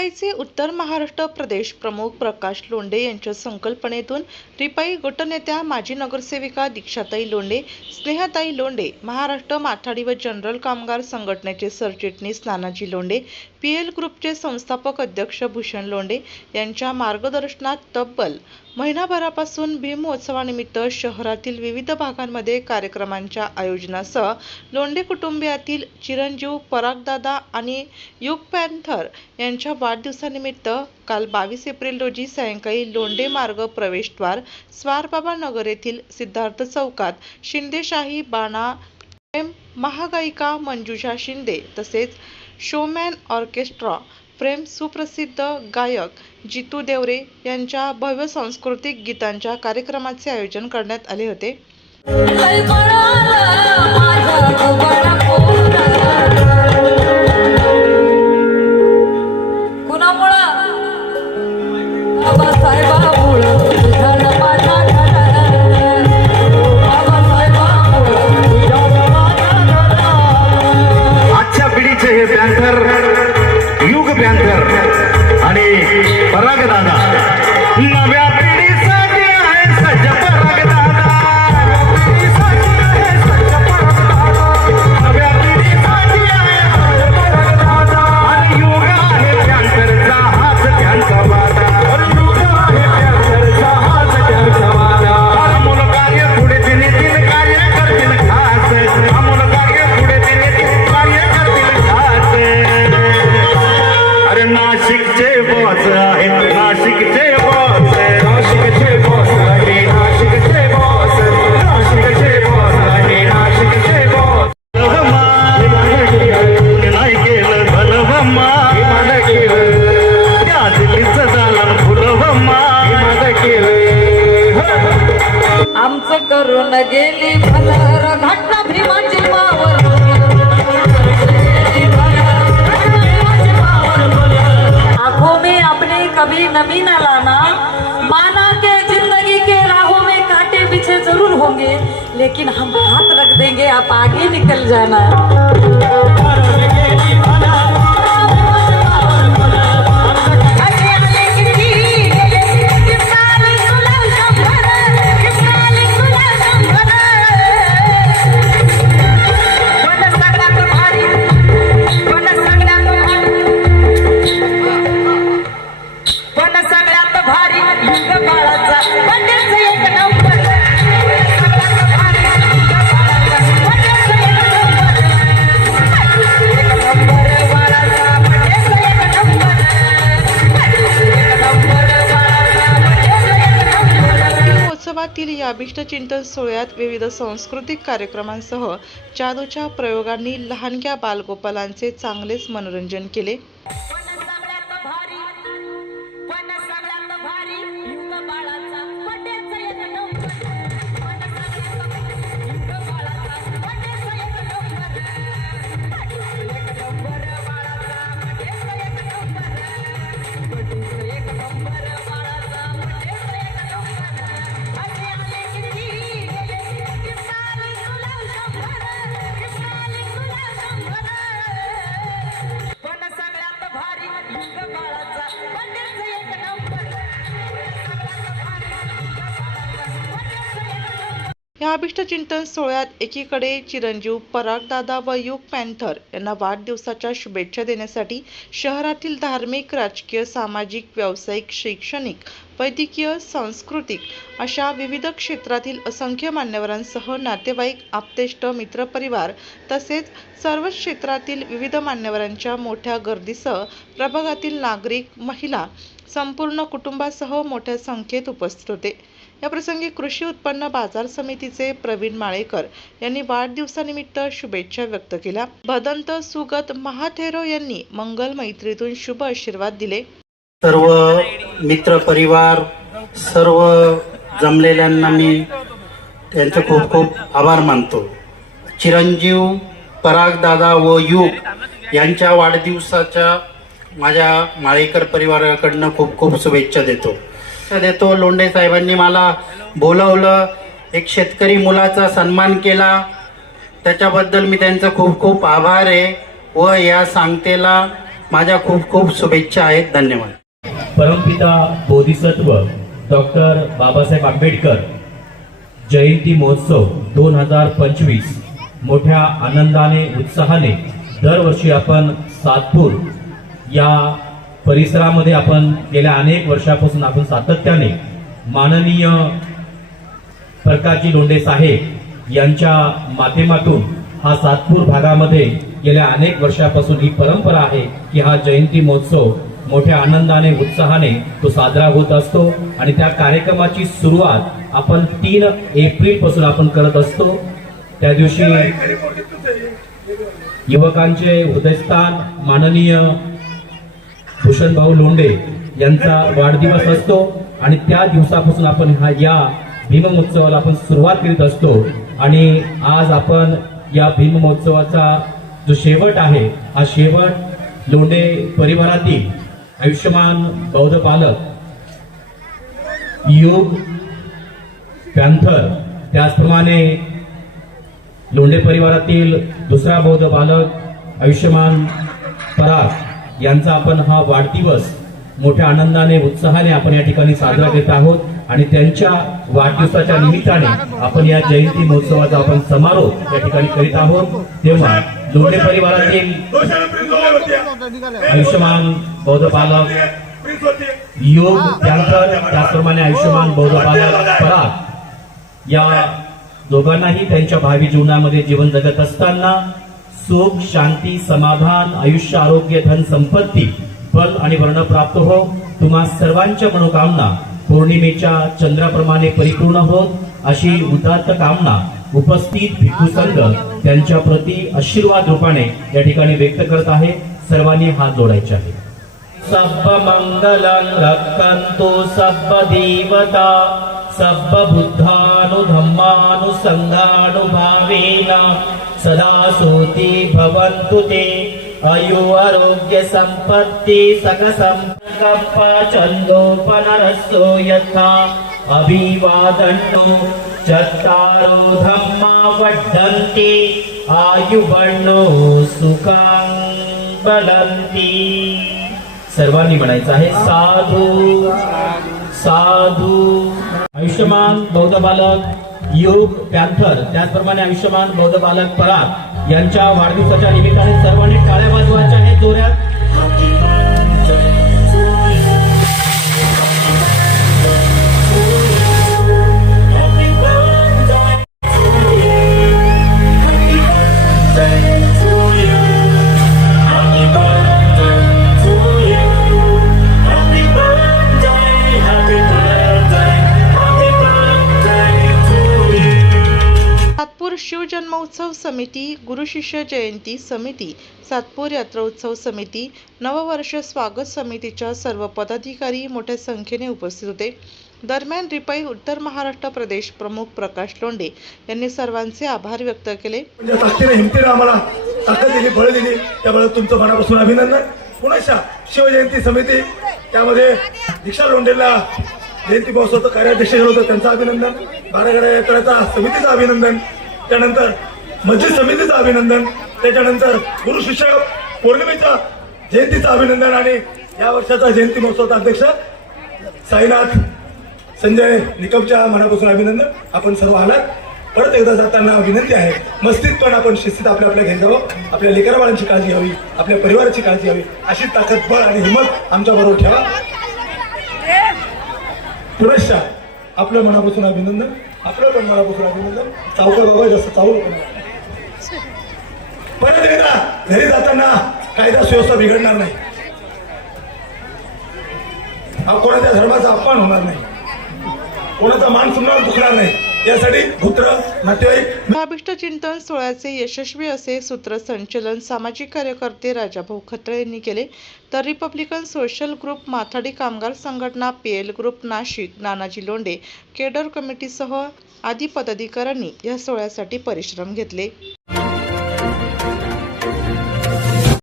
रिपाईचे उत्तर महाराष्ट्र प्रदेश प्रमुख प्रकाश लोंढे यांच्या संकल्पनेतून रिपाई गटनेत्या माजी नगरसेविका दीक्षाताई लोंढे स्नेहाताई लोंढे महाराष्ट्र माथाडी व जनरल कामगार संघटनेचे सरचिटणीस नानाजी लोंढे पी एल ग्रुपचे संस्थापक अध्यक्ष भूषण लोंढे यांच्या मार्गदर्शनात तब्बल महिनाभरापासून भीमोत्सवानिमित्त शहरातील विविध भागांमध्ये कार्यक्रमांच्या आयोजनासह लोंढे कुटुंबियातील चिरंजीव परागदादा आणि युग पॅन्थर यांच्या वाढदिवसानिमित्त काल बावीस एप्रिल रोजी सायंकाळी लोंढे मार्ग प्रवेशद्वार स्वारबाबा नगर येथील सिद्धार्थ चौकात शिंदेशाही बाणा प्रेम महागायिका मंजुषा शिंदे तसेच शोमॅन ऑर्केस्ट्रा प्रेम सुप्रसिद्ध गायक जितू देवरे यांच्या भव्य सांस्कृतिक गीतांच्या कार्यक्रमाचे आयोजन करण्यात आले होते. करून गेली भलर घटना भीमाची मावर आंखों में अपने कभी नमी न लाना माना के जिंदगी के राहों में कांटे पीछे जरूर होंगे लेकिन हम हाथ रख देंगे आप आगे निकल जाना. अभिष्ट चिंतन सोहळ्यात विविध सांस्कृतिक कार्यक्रमांसह जादूच्या प्रयोगांनी लहानग्या बालगोपालांचे चांगलेच मनोरंजन केले. नंबर अभिष्ट चिंतन सोहळ्यात एकीकडे चिरंजीव परागदादा व युग पॅन्थर यांना वाढदिवसाच्या शुभेच्छा देण्यासाठी शहरातील धार्मिक राजकीय सामाजिक व्यावसायिक शैक्षणिक वैद्यकीय सांस्कृतिक अशा विविध क्षेत्रातील असंख्य मान्यवरांसह नातेवाईक आप्तेष्ट मित्रपरिवार तसेच सर्वच क्षेत्रातील विविध मान्यवरांच्या मोठ्या गर्दीसह प्रभागातील नागरिक महिला संपूर्ण कुटुंबासह मोठ्या संख्येत उपस्थित होते. या प्रसंगी कृषी उत्पन्न बाजार समितीचे प्रवीण माळेकर यांनी वाढदिवसानिमित्त शुभेच्छा व्यक्त केल्या. भदंत सुगत महाथेरो यांनी मंगल मैत्रीतून शुभ आशीर्वाद दिले. सर्व मित्र परिवार सर्व जमलेल्यांना मी त्यांचे खूप खूप आभार मानतो. चिरंजीव परागदादा व युग यांच्या वाढदिवसाच्या माझ्या माळेकर परिवाराकडनं खूप खूप शुभेच्छा देतो. देतो. लोंढे साहेबांनी मला बोलवलं. एक शेतकरी मुलाचा सन्मान केला. त्याच्याबद्दल मी त्यांचं खूप खूप आभार आहे व या सांगतेला माझ्या खूप खूप शुभेच्छा आहेत. धन्यवाद. परमपिता बोधिसत्व डॉक्टर बाबासाहेब आंबेडकर जयंती महोत्सव दोन हजार पंचवीस. मोठ्या आनंदाने उत्साहाने दरवर्षी आपण सातपूर या परिसरामध्ये आपण गेल्या अनेक वर्षापासून आपण सातत्याने माननीय प्रकाशजी लोंढे साहेब यांच्या माध्यमातून हा सातपूर भागामध्ये गेल्या अनेक वर्षापासून ही परंपरा आहे की हा जयंती महोत्सव मोठ्या आनंदाने उत्साहाने तो साजरा होत असतो आणि त्या कार्यक्रमाची सुरुवात आपण तीन एप्रिलपासून आपण करत असतो. त्या दिवशी युवकांचे हृदयस्थान माननीय भूषणभाऊ लोंढे यांचा वाढदिवस असतो आणि त्या दिवसापासून आपण हा या भीमोत्सवाला आपण सुरुवात करीत असतो. आणि आज आपण या भीमोत्सवाचा जो शेवट आहे हा शेवट लोंढे परिवारातील आयुष्यमान बौद्ध पालक युग पॅन्थर त्याचप्रमाणे लोंढे परिवारातील दुसरा बौद्ध बालक आयुष्यमान पराग यांचा आपण हा वाढदिवस मोठ्या आनंदाने उत्साहाने आपण या ठिकाणी साजरा करत आहोत. आणि त्यांच्या वाढदिवसाच्या निमित्ताने आपण या जयंती महोत्सवाचा आपण समारोप या ठिकाणी करीत आहोत. तेव्हा लोंढे परिवारातील आयुष्यमान बौद्ध बालक योग त्यानंतर त्याचप्रमाणे आयुष्यमान बौद्ध बालक पराग या दोघांनाही त्यांच्या भावी जीवनामध्ये जीवन जगत असताना सुख शांती समाधान आयुष्य आरोग्य धन संपत्ती बल आणि वर्ण प्राप्त हो. तुम्हा सर्वांच्या मनोकामना पौर्णिमेच्या चंद्राप्रमाणे परिपूर्ण होत. अशी उदात्त कामना उपस्थित भिक्खू संघ त्यांच्या प्रती आशीर्वाद रूपाने या ठिकाणी व्यक्त करत आहे. सर्वांनी हात जोडायचे आहे सब्ब मंगलं रक्कंतो सब्ब देवता सब्ब बुद्धानुधम्मानुसङ्गानुभावेन सदा सोति भवन्तु ते। आयु आरोग्य सम्पत्ति यथा। अभिवादन्तो चत्तारो धम्मा वर्धन्ति आयुवर्णो सुखां सर्वांनी म्हणायचं आहे साधू। साधू आयुष्यमान बौद्ध बालक योग पॅन्थर त्याचप्रमाणे आयुष्यमान बौद्ध बालक पराग यांच्या वाढदिवसाच्या निमित्ताने सर्वांनी टाळ्या वाजवायच्या आहेत जोऱ्यात समिती गुरुशिष्य जयंती समिती सातपूर यात्रोत्सव समिती नववर्ष स्वागत समितीच्या सर्व पदाधिकारी मोठ्या संख्येने उपस्थित होते. दरम्यान रिपाई उत्तर महाराष्ट्र प्रदेश प्रमुख प्रकाश लोंढे यांनी सर्वांचे आभार व्यक्त केले. म्हणजे आम्हाला ताकद दिली बळ दिली. त्यामुळे तुमचं मनापासून अभिनंदन. पुन्हा शिवजयंती समिती त्यामध्ये दीक्षा लोंढेला जयंती महोत्सवाचं कार्याध्यक्ष झालं होतं त्यांचं अभिनंदन. बारागडा यात्राचा समितीचं अभिनंदन. त्यानंतर मस्जिद समितीचं अभिनंदन त्याच्यानंतर गुरु शिष्य पौर्णिमेच्या जयंतीचं अभिनंदन आणि या वर्षाचा जयंती महोत्सवाचा अध्यक्ष साईनाथ संजय निकमच्या मनापासून अभिनंदन. आपण सर्व आलात. परत एकदा जाताना विनंती आहे मस्तीत पण आपण शिस्तीत आपल्या आपल्या घेत जावं. आपल्या लेकरबाळांची काळजी घ्यावी आपल्या परिवाराची काळजी घ्यावी. अशी ताकद बळ आणि हिंमत आमच्या बरोबर ठेवा. पुरेशा. आपलं मनापासून अभिनंदन आपलं पण मनापासून अभिनंदन. चावकर बाबा जास्त चावू नको. परत एकदा घरी जाताना कायदा सुव्यवस्था बिघडणार नाही. कोणाच्या धर्माचा अपमान होणार नाही. कोणाचा मान सुन्नार दुखणार नाही. यासाठी पुत्र चिंतन सोहळ्याचे यशस्वी असे सूत्रसंचलन सामाजिक कार्यकर्ते राजाभाऊ खत्रे यांनी केले. तर रिपब्लिकन सोशल ग्रुप माथाडी कामगार संघटना PL group Nashik Nanaji Londe cadre कमिटीसह आदी पदाधिकाऱ्यांनी या सोहळ्यासाठी परिश्रम घेतले.